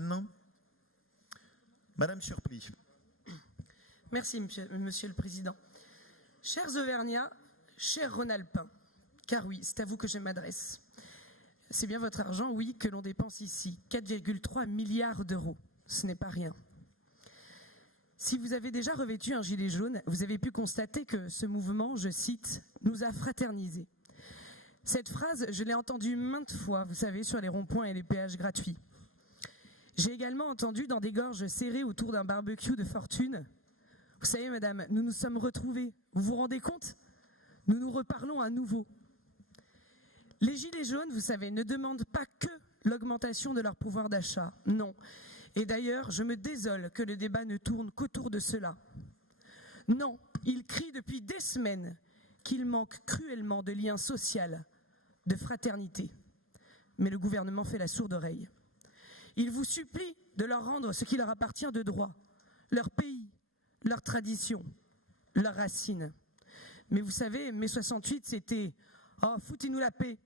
RN. Madame Surplis. Merci, Monsieur le Président. Chers Auvergnats, chers Rhône-Alpins, car oui, c'est à vous que je m'adresse. C'est bien votre argent, oui, que l'on dépense ici. 4,3 milliards d'euros. Ce n'est pas rien. Si vous avez déjà revêtu un gilet jaune, vous avez pu constater que ce mouvement, je cite, nous a fraternisés. Cette phrase, je l'ai entendue maintes fois, vous savez, sur les ronds-points et les péages gratuits. J'ai également entendu dans des gorges serrées autour d'un barbecue de fortune. Vous savez, madame, nous nous sommes retrouvés. Vous vous rendez compte? Nous nous reparlons à nouveau. Les gilets jaunes, vous savez, ne demandent pas que l'augmentation de leur pouvoir d'achat. Non. Et d'ailleurs, je me désole que le débat ne tourne qu'autour de cela. Non, ils crient depuis des semaines qu'il manque cruellement de lien social, de fraternité. Mais le gouvernement fait la sourde oreille. Il vous supplie de leur rendre ce qui leur appartient de droit, leur pays, leur tradition, leurs racines. Mais vous savez, mai 68, c'était « Oh, foutez-nous la paix ».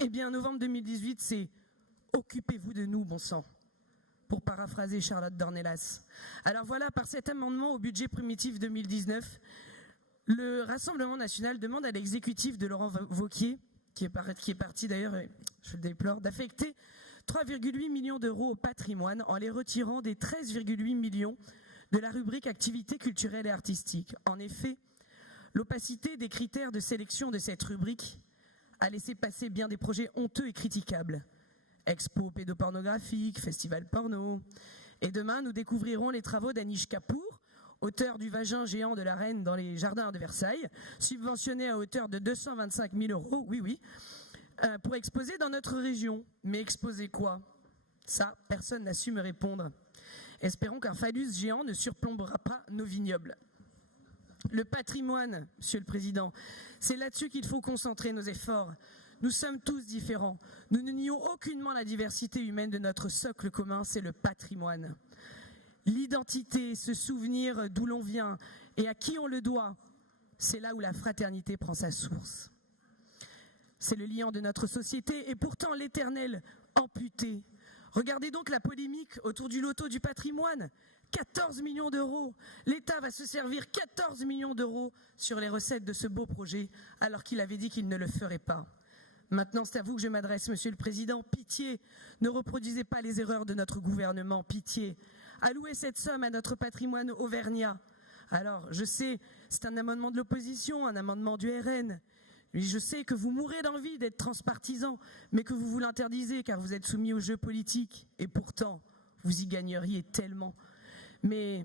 Eh bien, novembre 2018, c'est « Occupez-vous de nous, bon sang », pour paraphraser Charlotte Dornelas. Alors voilà, par cet amendement au budget primitif 2019, le Rassemblement national demande à l'exécutif de Laurent Wauquiez, qui est parti d'ailleurs, je le déplore, d'affecter 3,8 millions d'euros au patrimoine en les retirant des 13,8 millions de la rubrique activités culturelles et artistiques. En effet, l'opacité des critères de sélection de cette rubrique a laissé passer bien des projets honteux et critiquables. Expo pédopornographique, festival porno. Et demain, nous découvrirons les travaux d'Anish Kapoor, auteur du vagin géant de la reine dans les jardins de Versailles, subventionné à hauteur de 225 000 euros, oui, pour exposer dans notre région. Mais exposer quoi? Ça, personne n'a su me répondre. Espérons qu'un phallus géant ne surplombera pas nos vignobles. Le patrimoine, Monsieur le Président, c'est là-dessus qu'il faut concentrer nos efforts. Nous sommes tous différents. Nous ne nions aucunement la diversité humaine de notre socle commun, c'est le patrimoine. L'identité, ce souvenir d'où l'on vient et à qui on le doit, c'est là où la fraternité prend sa source. C'est le liant de notre société et pourtant l'éternel amputé. Regardez donc la polémique autour du loto du patrimoine. 14 millions d'euros. L'État va se servir 14 millions d'euros sur les recettes de ce beau projet, alors qu'il avait dit qu'il ne le ferait pas. Maintenant, c'est à vous que je m'adresse, Monsieur le Président. Pitié, ne reproduisez pas les erreurs de notre gouvernement. Pitié. Allouez cette somme à notre patrimoine auvergnat. Alors, je sais, c'est un amendement de l'opposition, un amendement du RN. Je sais que vous mourrez d'envie d'être transpartisan, mais que vous l'interdisez car vous êtes soumis au jeu politique. Et pourtant, vous y gagneriez tellement. Mais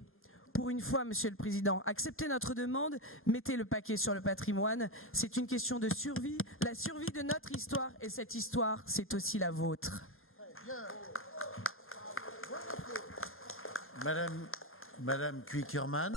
pour une fois, Monsieur le Président, acceptez notre demande, mettez le paquet sur le patrimoine. C'est une question de survie, la survie de notre histoire, et cette histoire, c'est aussi la vôtre. Madame Cuykerman.